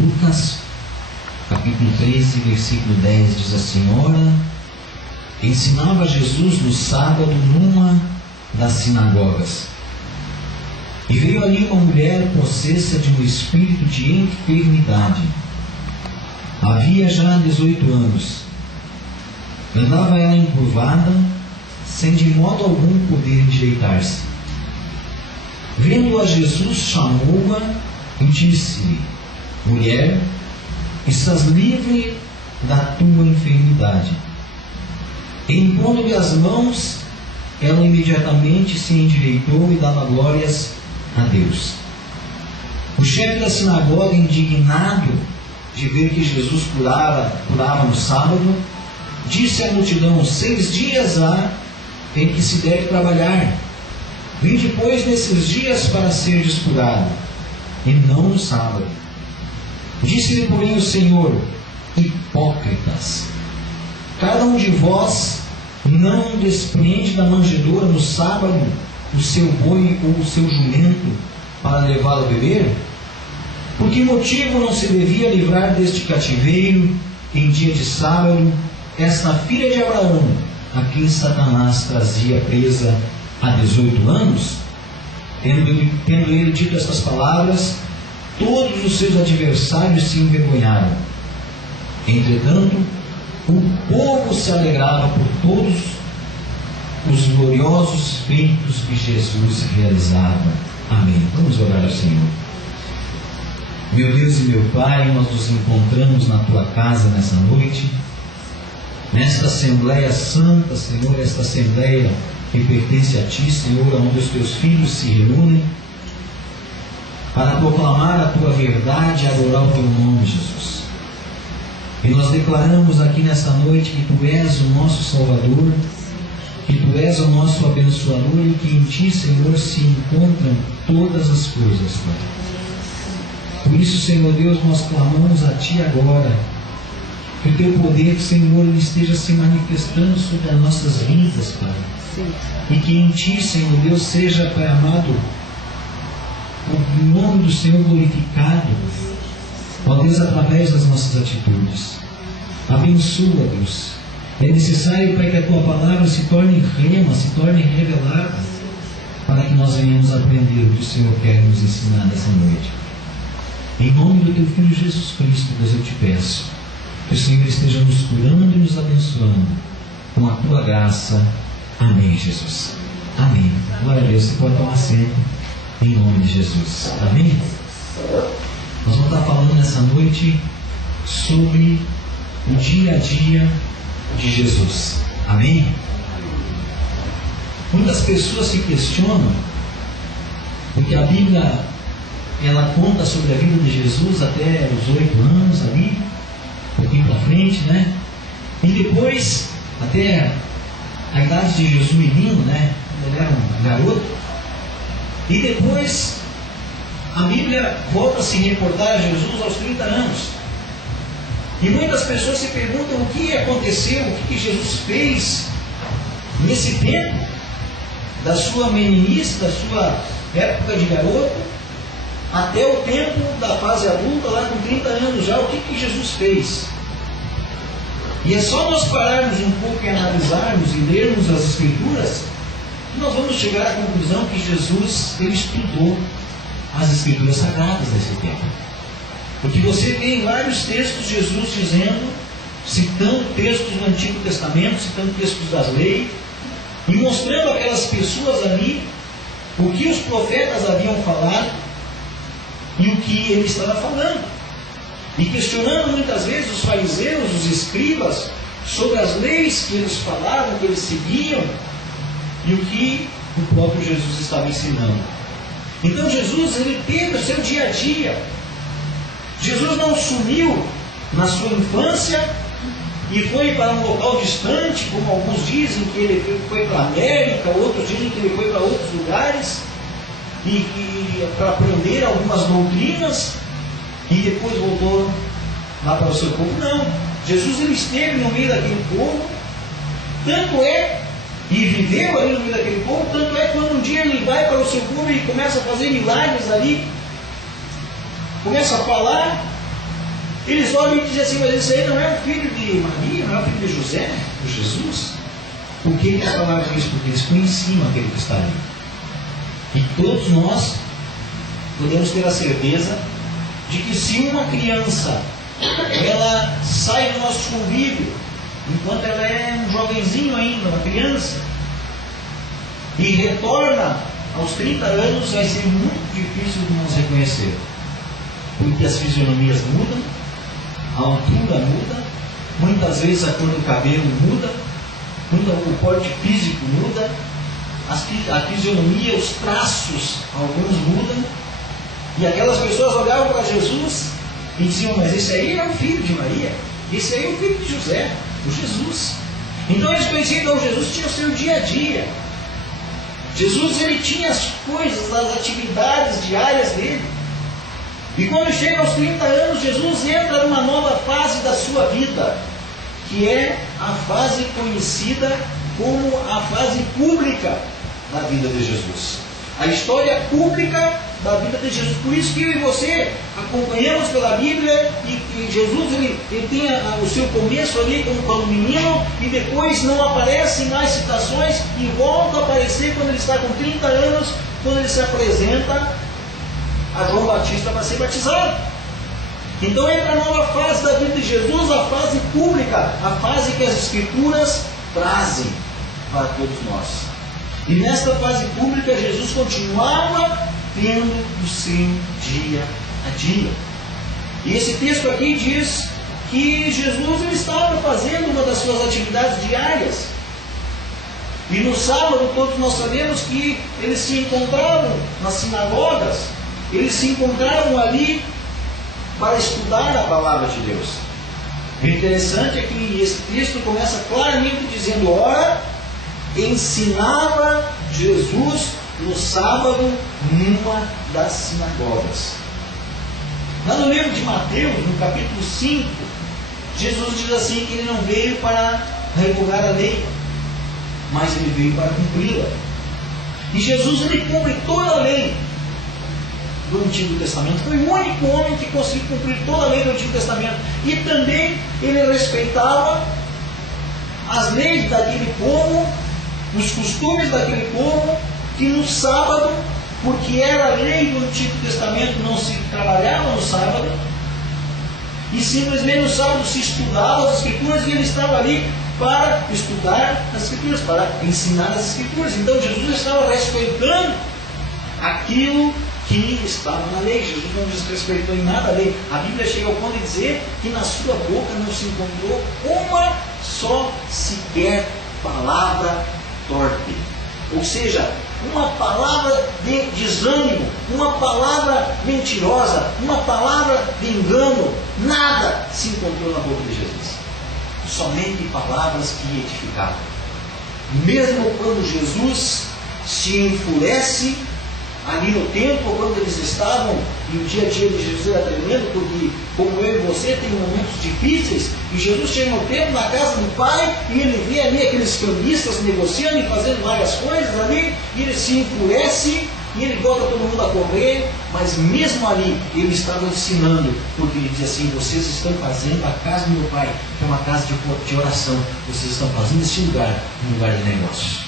Lucas, capítulo 13, versículo 10, diz assim: Ora, ensinava Jesus no sábado numa das sinagogas. E veio ali uma mulher possessa de um espírito de enfermidade. Havia já 18 anos. Andava ela encurvada, sem de modo algum poder endireitar-se. Vendo-a Jesus, chamou-a e disse-lhe: Mulher, estás livre da tua enfermidade. E impondo-lhe as mãos, ela imediatamente se endireitou e dava glórias a Deus. O chefe da sinagoga, indignado de ver que Jesus curava no sábado, disse à multidão: 6 dias há em que se deve trabalhar. Vinde, pois, nesses dias para serdes curado, e não no sábado. Disse-lhe, porém, o Senhor: Hipócritas, cada um de vós não desprende da manjedoura no sábado o seu boi ou o seu jumento para levá-lo a beber? Por que motivo não se devia livrar deste cativeiro em dia de sábado esta filha de Abraão, a quem Satanás trazia presa há 18 anos? Tendo ele dito estas palavras, todos os seus adversários se envergonharam. Entretanto, o povo se alegrava por todos os gloriosos feitos que Jesus realizava. Amém. Vamos orar ao Senhor. Meu Deus e meu Pai, nós nos encontramos na Tua casa nessa noite, nesta Assembleia Santa, Senhor, esta Assembleia que pertence a Ti, Senhor, onde os Teus filhos se reúnem para proclamar a Tua verdade e adorar o Teu nome, Jesus. E nós declaramos aqui nessa noite que Tu és o nosso Salvador, que Tu és o nosso abençoador e que em Ti, Senhor, se encontram todas as coisas, Pai. Por isso, Senhor Deus, nós clamamos a Ti agora, que o Teu poder, Senhor, ele esteja se manifestando sobre as nossas vidas, Pai. Sim. E que em Ti, Senhor Deus, seja, Pai amado, o nome do Senhor glorificado, ó Deus, através das nossas atitudes. Abençoa, Deus. É necessário, Pai, que a Tua palavra se torne rema, se torne revelada, para que nós venhamos aprender o que o Senhor quer nos ensinar nessa noite. Em nome do Teu Filho Jesus Cristo, Deus, eu Te peço que o Senhor esteja nos curando e nos abençoando com a Tua graça. Amém, Jesus. Amém. Glória a Deus. Você pode tomar assento em nome de Jesus. Amém? Nós vamos estar falando nessa noite sobre o dia a dia de Jesus. Amém? Muitas pessoas se questionam, porque a Bíblia ela conta sobre a vida de Jesus até os 8 anos ali, um pouquinho para frente, né? E depois, até a idade de Jesus menino, né? Ele era um garoto. E depois, a Bíblia volta a se reportar a Jesus aos 30 anos. E muitas pessoas se perguntam o que aconteceu, o que Jesus fez nesse tempo, da sua meninice, da sua época de garoto, até o tempo da fase adulta, lá com 30 anos já, o que Jesus fez. E é só nós pararmos um pouco e analisarmos e lermos as Escrituras, que nós vamos chegar à conclusão que Jesus, ele estudou as Escrituras Sagradas nesse tempo. Porque você vê em vários textos Jesus dizendo, citando textos do Antigo Testamento, citando textos das leis, e mostrando aquelas pessoas ali o que os profetas haviam falado e o que ele estava falando. E questionando muitas vezes os fariseus, os escribas, sobre as leis que eles falavam, que eles seguiam, e o que o próprio Jesus estava ensinando. Então Jesus, ele teve o seu dia a dia. Jesus não sumiu na sua infância e foi para um local distante, como alguns dizem que ele foi para a América, outros dizem que ele foi para outros lugares, e para aprender algumas doutrinas, e depois voltou lá para o seu povo. Não, Jesus ele esteve no meio daquele povo, tanto é, e viveu ali no meio daquele povo, tanto é quando um dia ele vai para o seu povo e começa a fazer milagres ali, começa a falar, Eles olham e dizem assim, mas esse aí não é o filho de Maria, não é o filho de José, de Jesus? Por que eles falavam isso? Porque eles conheciam aquele que está ali. E todos nós podemos ter a certeza de que se uma criança ela sai do nosso convívio, enquanto ela é um jovenzinho ainda, uma criança, e retorna aos 30 anos, vai ser muito difícil de nos reconhecer. Porque as fisionomias mudam, a altura muda, muitas vezes a cor do cabelo muda, o porte físico muda, a fisionomia, os traços, alguns mudam, e aquelas pessoas olhavam para Jesus e diziam, mas esse aí é o filho de Maria, esse aí é o filho de José, o Jesus. Então eles conheciam que o Jesus tinha o seu dia a dia. Jesus, ele tinha as coisas, as atividades diárias dele. E quando chega aos 30 anos, Jesus entra numa nova fase da sua vida, que é a fase conhecida como a fase pública da vida de Jesus. A história pública da vida de Jesus. Por isso que eu e você acompanhamos pela Bíblia e Jesus ele tem o seu começo ali como menino e depois não aparece em mais citações e volta a aparecer quando ele está com 30 anos, quando ele se apresenta a João Batista para ser batizado. Então entra a nova fase da vida de Jesus, a fase pública, a fase que as Escrituras trazem para todos nós. E nesta fase pública Jesus continuava tendo o seu dia a dia. E esse texto aqui diz que Jesus ele estava fazendo uma das suas atividades diárias. E no sábado todos nós sabemos que eles se encontravam nas sinagogas, eles se encontravam ali para estudar a palavra de Deus. O interessante é que esse texto começa claramente dizendo, ora, ensinava Jesus no sábado numa das sinagogas. Lá no livro de Mateus, no capítulo 5, Jesus diz assim que ele não veio para revogar a lei, mas ele veio para cumpri-la. E Jesus ele cumpre toda a lei do Antigo Testamento. Foi o único homem que conseguiu cumprir toda a lei do Antigo Testamento. E também ele respeitava as leis daquele povo, os costumes daquele povo, que no sábado, porque era a lei do Antigo Testamento, não se trabalhava no sábado, e simplesmente no sábado se estudava as Escrituras, e ele estava ali para estudar as Escrituras, para ensinar as Escrituras. Então Jesus estava respeitando aquilo que estava na lei. Jesus não desrespeitou em nada a lei. A Bíblia chega ao ponto de dizer que na sua boca não se encontrou uma só sequer palavra torpe. Ou seja, uma palavra de desânimo, uma palavra mentirosa, uma palavra de engano, nada se encontrou na boca de Jesus. Somente palavras que edificavam. Mesmo quando Jesus se enfurece ali no templo, quando eles estavam, e o dia a dia de Jesus era tremendo, porque como eu e você tem momentos difíceis, e Jesus chega no templo, na casa do Pai, e ele vê ali aqueles cambistas negociando e fazendo várias coisas ali, e ele se enfurece, e ele bota todo mundo a correr, mas mesmo ali ele estava ensinando, porque ele diz assim, vocês estão fazendo a casa do meu Pai, que é uma casa de oração, vocês estão fazendo esse lugar um lugar de negócio.